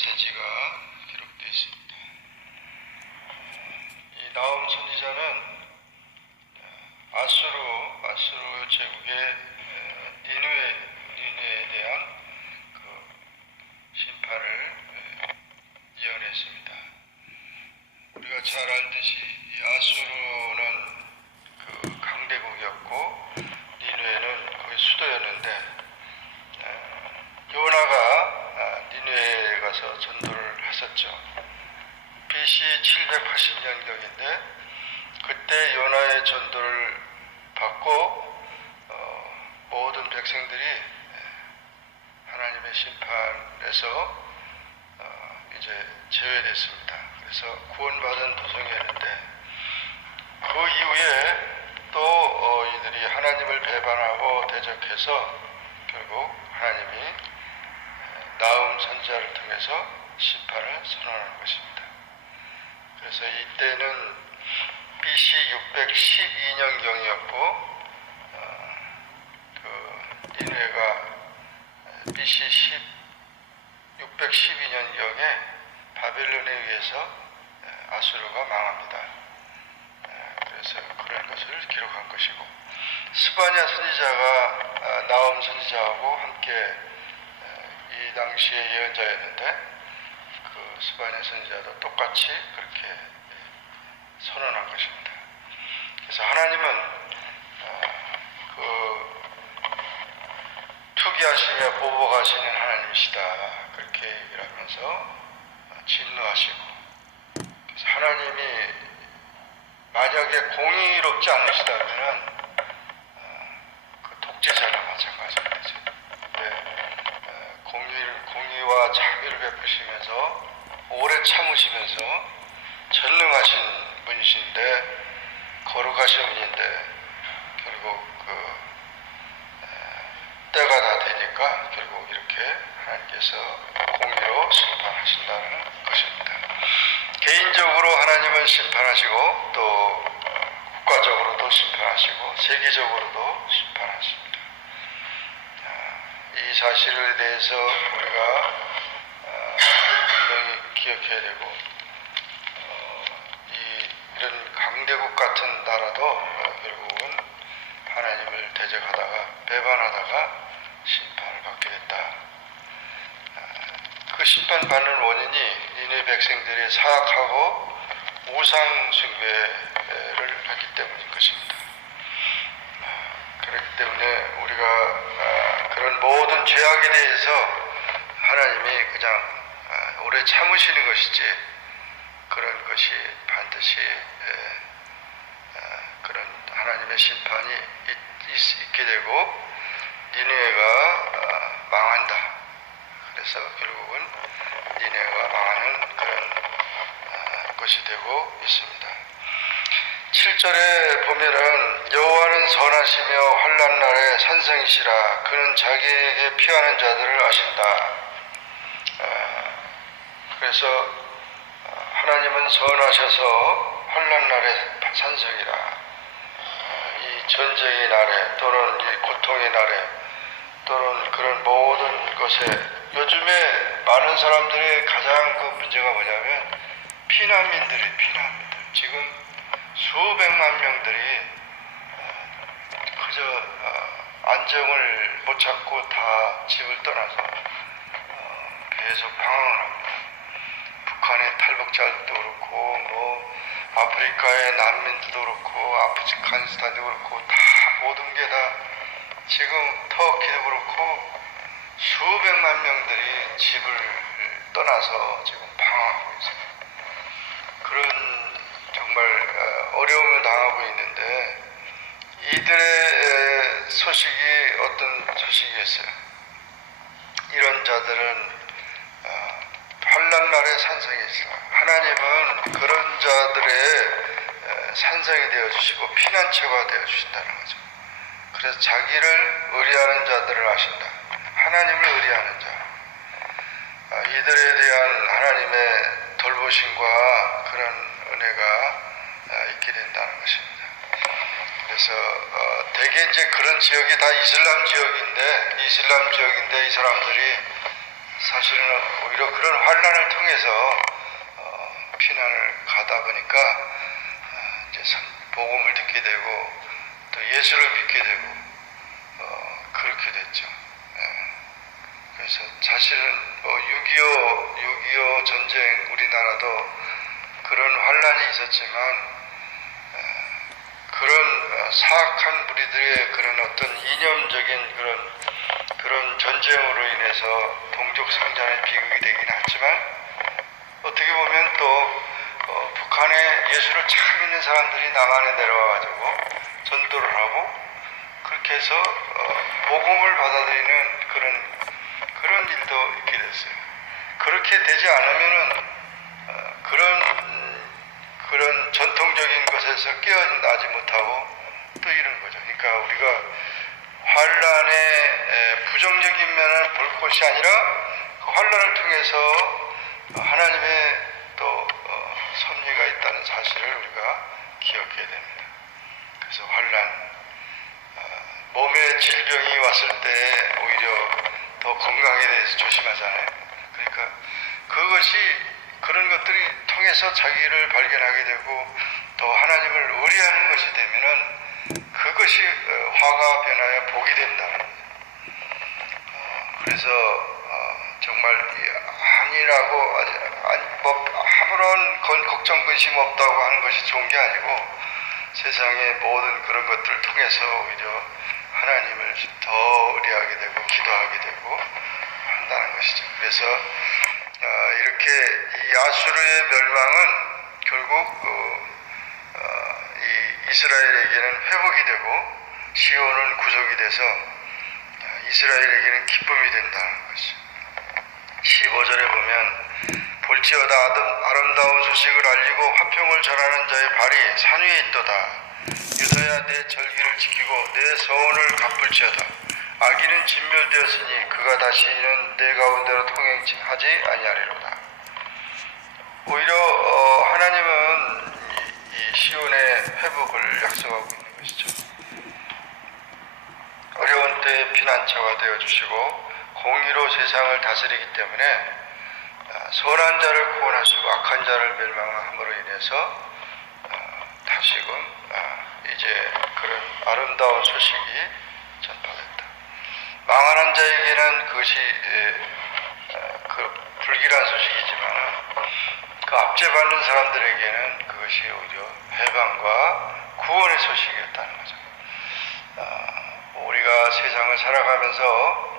메시지가 기록되어 있습니다. 이 나움 선지자는 아수르 제국의 니느웨에 대한 그 심판을 예언했습니다. 우리가 잘 알듯이 이 아수르는 그 강대국이었고 니느웨는 거기 수도였는데 요나가 니느웨에 가서 전도를 했었죠. BC 780년경인데 그때 요나의 전도를 받고 모든 백성들이 하나님의 심판에서 이제 제외됐습니다. 그래서 구원받은 도성이었는데 그 이후에 또 이들이 하나님을 배반하고 대적해서 결국 하나님이 나움 선지자를 통해서 심판을 선언하는 것입니다. 그래서 이때는 BC 612년경이었고 그 니느웨가 BC 612년경에 바벨론에 의해서 아수르가 망합니다. 그래서 그런 것을 기록한 것이고 스바냐 선지자가 나움 선지자하고 함께 이 당시의 예언자였는데 그 스바냐 선지자도 똑같이 그렇게 선언한 것입니다. 그래서 하나님은 그 투기하시며 보복하시는 하나님이시다 그렇게 얘기를 하면서 진노하시고 그래서 하나님이 만약에 공의롭지 않으시다면 그 독재자나 마찬가지입니다. 공의와 자비를 베푸시면서 오래 참으시면서 전능하신 분이신데 거룩하신 분인데 결국 때가 다 되니까 결국 이렇게 하나님께서 공의로 심판하신다는 것입니다. 개인적으로 하나님은 심판하시고 또 국가적으로도 심판하시고 세계적으로도 심판하십니다. 이 사실에 대해서 우리가 분명히 기억해야 되고 이런 강대국 같은 나라도 결국은 하나님을 대적하다가 배반하다가 심판을 받게 됐다. 그 심판받는 원인이 니느웨 백성들이 사악하고 우상 숭배를 했기 때문인 것입니다. 그렇기 때문에 우리가 그런 모든 죄악에 대해서 하나님이 그냥 오래 참으시는 것이지 그런 것이 반드시 그런 하나님의 심판이 있게 되고 니느웨가 망한다. 그래서 결국은 니느웨가 망하는 그런 것이 되고 있습니다. 7절에 보면은 여호와는 선하시며 환난 날에 산성이시라 그는 자기에게 피하는 자들을 아신다. 그래서 하나님은 선하셔서 환난 날에 산성이라 이 전쟁의 날에 또는 이 고통의 날에 또는 그런 모든 것에 요즘에 많은 사람들의 가장 그 문제가 뭐냐면 피난민들 지금 수백만 명들이 그저 안정을 못 찾고 다 집을 떠나서 계속 방황을 합니다. 북한의 탈북자들도 그렇고 뭐 아프리카의 난민들도 그렇고 아프가니스탄도 그렇고 다 모든 게 다 지금 터키도 그렇고 수백만 명들이 집을 떠나서 지금 방황하고 있어요. 그런 정말 어려움을 당하고 있는데 이들의 소식이 어떤 소식이었어요. 이런 자들은 환난 날에 산성이 있어요. 하나님은 그런 자들의 산성이 되어주시고 피난처가 되어주신다는 거죠. 그래서 자기를 의리하는 자들을 아신다. 하나님을 의리하는 자. 이들에 대한 하나님의 돌보심과 그런 은혜가 있게 된다는 것입니다. 그래서 대개 이제 그런 지역이 다 이슬람 지역인데 이 사람들이 사실은 오히려 그런 환란을 통해서 피난을 가다 보니까 이제 복음을 듣게 되고 또 예수를 믿게 되고 그렇게 됐죠. 그래서 사실은 6.25 전쟁 우리나라도 그런 환란이 있었지만 그런 사악한 무리들의 그런 어떤 이념적인 그런 전쟁으로 인해서 동족 상잔의 비극이 되긴 했지만 어떻게 보면 또 북한에 예수를 잘 믿는 사람들이 남한에 내려와가지고 전도를 하고 그렇게 해서 복음을 받아들이는 그런 일도 있게 됐어요. 그렇게 되지 않으면은 그런 전통적인 것에서 깨어나지 못하고 또 이런 거죠. 그러니까 우리가 환란의 부정적인 면을 볼 것이 아니라 그 환란을 통해서 하나님의 또 섭리가 있다는 사실을 우리가 기억해야 됩니다. 그래서 환란, 몸에 질병이 왔을 때 오히려 더 건강에 대해서 조심하잖아요. 그러니까 그런 것들이 통해서 자기를 발견하게 되고 또 하나님을 의뢰하는 것이 되면은 그것이 화가 변하여 복이 된다는 거예요. 그래서 정말 아니라고 아무런 걱정 근심 없다고 하는 것이 좋은 게 아니고 세상의 모든 그런 것들을 통해서 오히려 하나님을 더 의뢰하게 되고 기도하게 되고 한다는 것이죠. 그래서 이렇게 이 아수르의 멸망은 결국 이 이스라엘에게는 회복이 되고 시온은 구속이 돼서 이스라엘에게는 기쁨이 된다는 것이죠. 15절에 보면 볼지어다 아름다운 소식을 알리고 화평을 전하는 자의 발이 산 위에 있도다. 유다야 내 절기를 지키고 내 서원을 갚을지어다. 악인은 진멸되었으니 그가 다시는 내 가운데로 통행하지 아니하리로다. 오히려 하나님은 이 시온의 회복을 약속하고 있는 것이죠. 어려운 때에 피난처가 되어주시고 공의로 세상을 다스리기 때문에 선한 자를 구원하시고 악한 자를 멸망함으로 인해서 다시금 이제 그런 아름다운 소식이 전파된다. 망하는 자에게는 그것이 그 불길한 소식이지만 그 압제받는 사람들에게는 그것이 오히려 해방과 구원의 소식이었다는 거죠. 우리가 세상을 살아가면서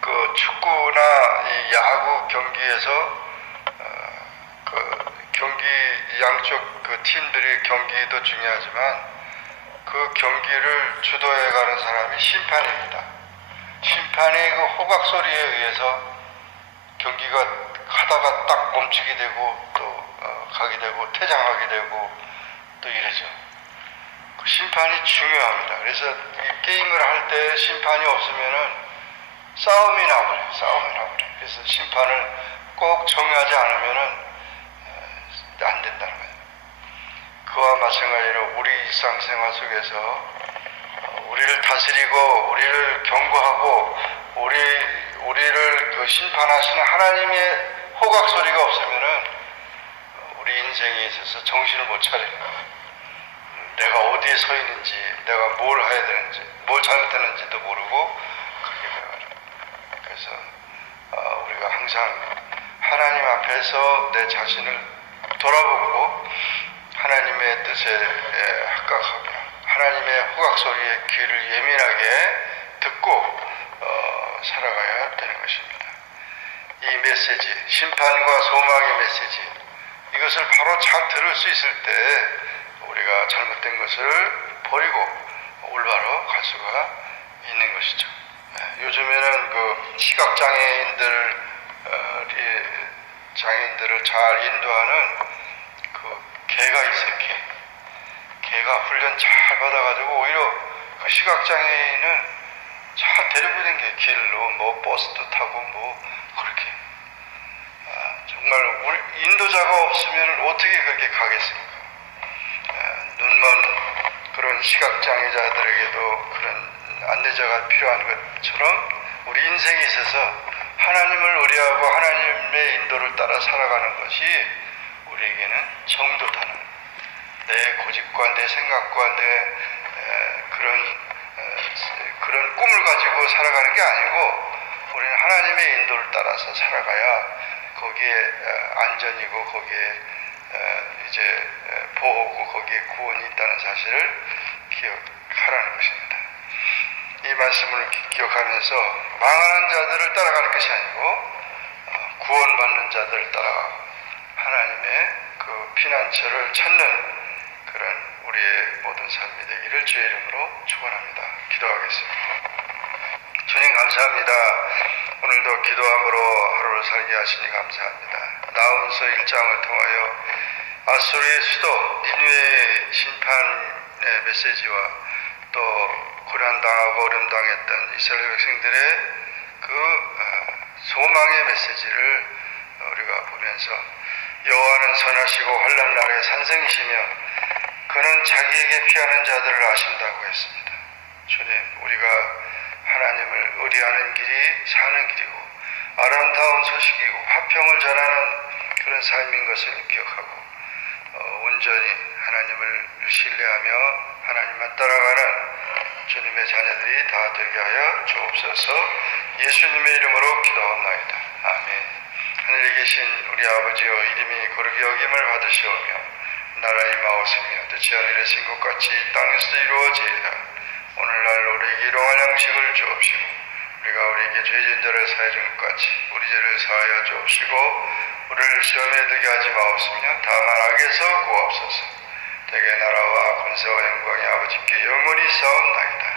그 축구나 이 야구 경기에서 그 경기 양쪽 그 팀들의 경기도 중요하지만 그 경기를 주도해가는 사람이 심판입니다. 심판이 그 호각 소리에 의해서 경기가 하다가 딱 멈추게 되고 또 가게 되고 퇴장하게 되고 또 이러죠. 그 심판이 중요합니다. 그래서 이 게임을 할 때 심판이 없으면은 싸움이 나버려요. 그래서 심판을 꼭 정하지 않으면은 안 된다는 거예요. 그와 마찬가지로 우리 일상생활 속에서 우리를 다스리고 우리를 경고하고 우리를 그 심판하시는 하나님의 호각 소리가 없으면은 우리 인생에 있어서 정신을 못 차려요. 내가 어디에 서 있는지, 내가 뭘 해야 되는지, 뭘 잘못했는지도 모르고 그렇게 돼가지고. 그래서 우리가 항상 하나님 앞에서 내 자신을 돌아보고 하나님의 뜻에 합각하며 하나님의 호각 소리에 귀를 예민하게 듣고 살아가야 되는 것입니다. 이 메시지, 심판과 소망의 메시지, 이것을 바로 잘 들을 수 있을 때 우리가 잘못된 것을 버리고 올바로 갈 수가 있는 것이죠. 요즘에는 그 장애인들을 잘 인도하는 그 개가 있어요. 개가 훈련 잘 받아가지고 오히려 그 시각장애인은 잘 데리고 다니게 길로 뭐 버스도 타고 뭐 그렇게 정말 우리 인도자가 없으면 어떻게 그렇게 가겠습니까? 눈먼 그런 시각장애자들에게도 그런 안내자가 필요한 것처럼 우리 인생에 있어서 하나님을 의뢰하고 하나님의 인도를 따라 살아가는 것이 우리에게는 정도다는, 내 고집과 내 생각과 내 그런 꿈을 가지고 살아가는 게 아니고, 우리는 하나님의 인도를 따라서 살아가야 거기에 안전이고 거기에 이제 보호고 거기에 구원이 있다는 사실을 기억하라는 것입니다. 이 말씀을 기억하면서 망하는 자들을 따라가는 것이 아니고 구원받는 자들을 따라가고 하나님의 그 피난처를 찾는 그런 우리의 모든 삶이 되기를 주의 이름으로 축원합니다. 기도하겠습니다. 주님 감사합니다. 오늘도 기도함으로 하루를 살게 하시니 감사합니다. 나훔서 1장을 통하여 아수르의 수도 니느웨의 심판의 메시지와 또 고난당하고 어려움당했던 이스라엘 백성들의 그 소망의 메시지를 우리가 보면서 여호와는 선하시고 환난 날에 산성이시며 그는 자기에게 피하는 자들을 아신다고 했습니다. 주님, 우리가 하나님을 의뢰하는 길이 사는 길이고 아름다운 소식이고 화평을 전하는 그런 삶인 것을 기억하고 온전히 하나님을 신뢰하며 하나님만 따라가는 주님의 자녀들이 다 되게 하여 주옵소서. 예수님의 이름으로 기도하옵나이다. 아멘. 하늘에 계신 우리 아버지여, 이름이 거룩히 여김을 받으시오며 나라 임하옵시며 뜻이 하늘에 신 것 같이 땅에서도 이루어지이다. 오늘날 우리에게 일용할 양식을 주옵시고 우리가 우리에게 죄진 자를 사해 준 것 같이 우리 죄를 사하여 주옵시고 우리를 시험에 들게 하지 마옵시며 다만 악에서 구하옵소서. 대개 나라와 권세와 영광이 아버지께 영원히 싸움나이다.